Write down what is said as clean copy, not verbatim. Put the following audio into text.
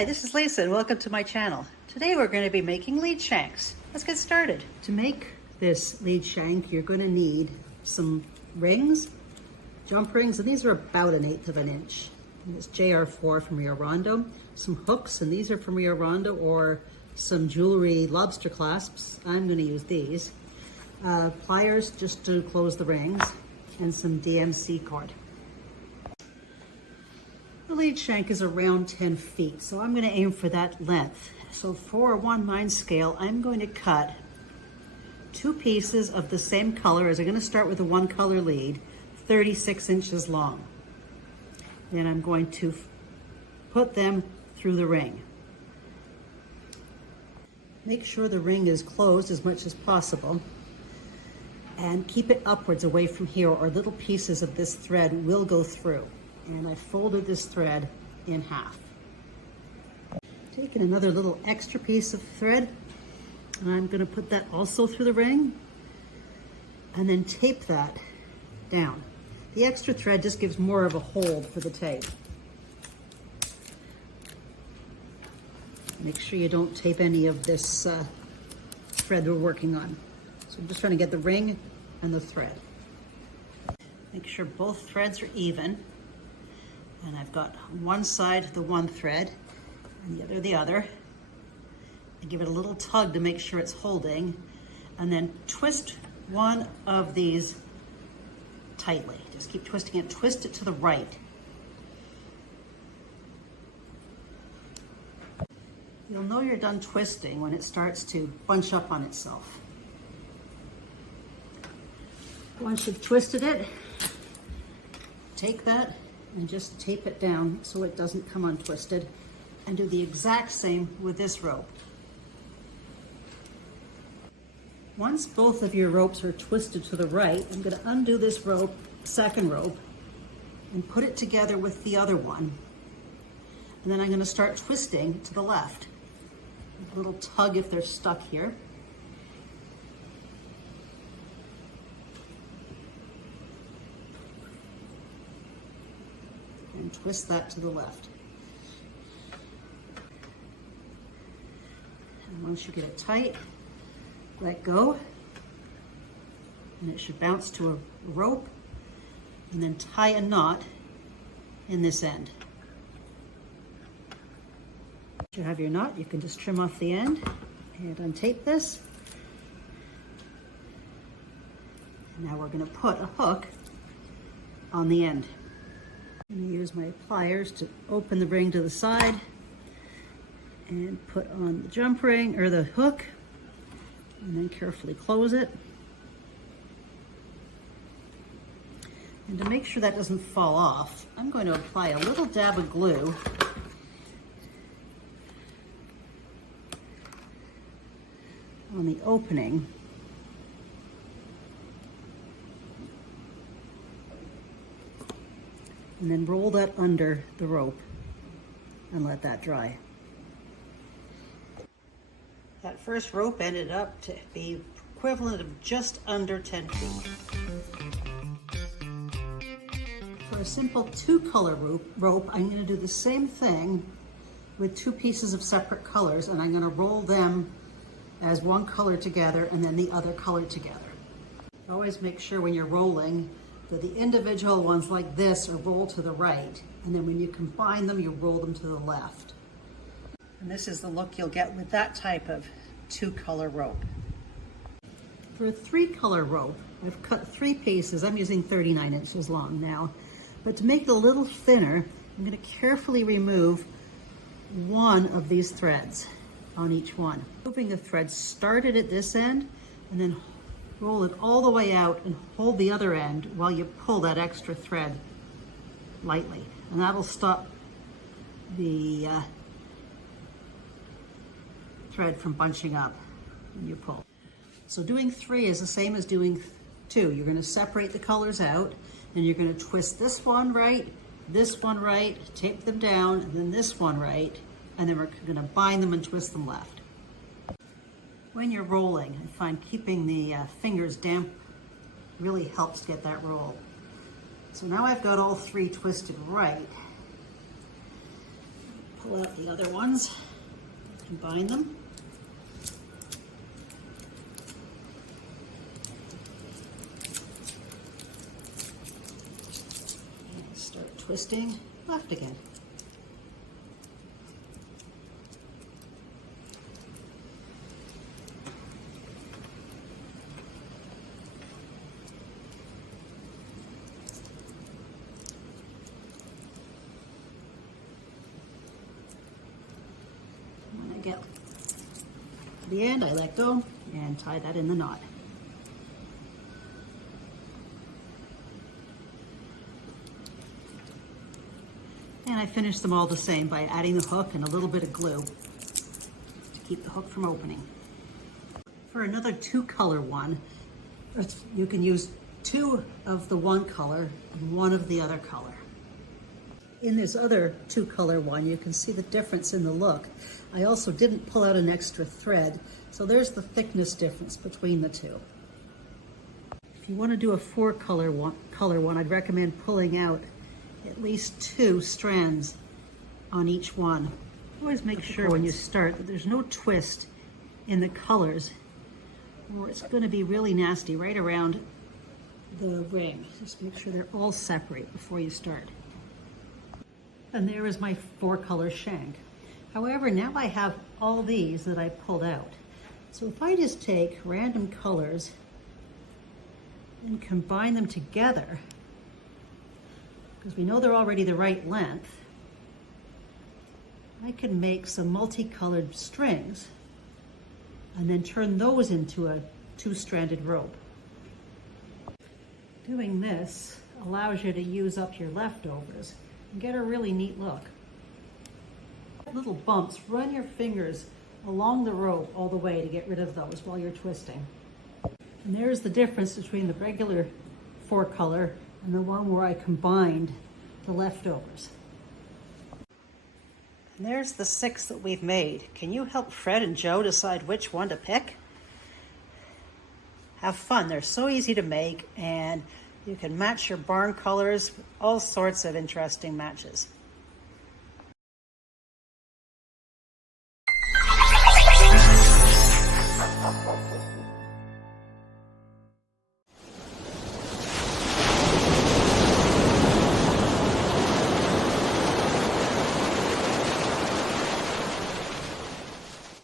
Hi, this is Lisa and welcome to my channel. Today we're going to be making lead shanks. Let's get started. To make this lead shank, you're going to need some rings, jump rings, and these are about 1/8 of an inch. And it's JR4 from Rio Rondo. Some hooks, and these are from Rio Rondo, or some jewelry lobster clasps. I'm going to use these. Pliers just to close the rings, and some DMC cord. The lead shank is around 10 feet, so I'm going to aim for that length. So for a 1/9 scale, I'm going to cut 2 pieces of the same color, as I'm going to start with a 1 color lead, 36 inches long. Then I'm going to put them through the ring. Make sure the ring is closed as much as possible, and keep it upwards away from here, or little pieces of this thread will go through. And I folded this thread in half. Taking another little extra piece of thread, and I'm going to put that also through the ring, and then tape that down. The extra thread just gives more of a hold for the tape. Make sure you don't tape any of this thread we're working on. So I'm just trying to get the ring and the thread. Make sure both threads are even. And I've got one side the one thread and the other the other. I give it a little tug to make sure it's holding, and then twist one of these tightly. Just keep twisting it, twist it to the right. You'll know you're done twisting when it starts to bunch up on itself. Once you've twisted it, take that and just tape it down so it doesn't come untwisted, and do the exact same with this rope. Once both of your ropes are twisted to the right, I'm going to undo this rope, second rope, and put it together with the other one. And then I'm going to start twisting to the left. A little tug if they're stuck here. And twist that to the left. And once you get it tight, let go, and it should bounce to a rope, and then tie a knot in this end. Once you have your knot, you can just trim off the end and untape this. And now we're going to put a hook on the end. I'm going to use my pliers to open the ring to the side and put on the jump ring, or the hook, and then carefully close it. And to make sure that doesn't fall off, I'm going to apply a little dab of glue on the opening. And then roll that under the rope and let that dry. That first rope ended up to be equivalent of just under 10 feet. For a simple 2-color rope, I'm going to do the same thing with 2 pieces of separate colors, and I'm going to roll them as one color together and then the other color together. Always make sure when you're rolling that the individual ones like this are rolled to the right, and then when you combine them, you roll them to the left. And this is the look you'll get with that type of 2-color rope. For a 3-color rope, I've cut 3 pieces. I'm using 39 inches long now. But to make it a little thinner, I'm going to carefully remove one of these threads on each one. Moving the thread started at this end, and then roll it all the way out and hold the other end while you pull that extra thread lightly. And that'll stop the thread from bunching up when you pull. So doing 3 is the same as doing 2. You're going to separate the colors out, and you're going to twist this one right, tape them down, and then this one right, and then we're going to bind them and twist them left. When you're rolling, I find keeping the fingers damp really helps get that roll. So now I've got all 3 twisted right. pull out the other ones, combine them. And start twisting left again. When I get to the end, I let go and tie that in the knot. And I finish them all the same by adding the hook and a little bit of glue to keep the hook from opening. For another 2-color one, you can use 2 of the one color and 1 of the other color. In this other 2-color one, you can see the difference in the look. I also didn't pull out an extra thread, so there's the thickness difference between the two. If you want to do a 4-color one, I'd recommend pulling out at least 2 strands on each one. Always make sure when you start that there's no twist in the colors, or it's going to be really nasty right around the ring. Just make sure they're all separate before you start. And there is my 4-color shank. However, now I have all these that I pulled out. So if I just take random colors and combine them together, because we know they're already the right length, I can make some multicolored strings and then turn those into a 2-stranded rope. Doing this allows you to use up your leftovers and get a really neat look. Little bumps, run your fingers along the rope all the way to get rid of those while you're twisting. And there's the difference between the regular 4-color and the one where I combined the leftovers. And there's the 6 that we've made. Can you help Fred and Joe decide which one to pick? Have fun. They're so easy to make, and you can match your barn colors with all sorts of interesting matches.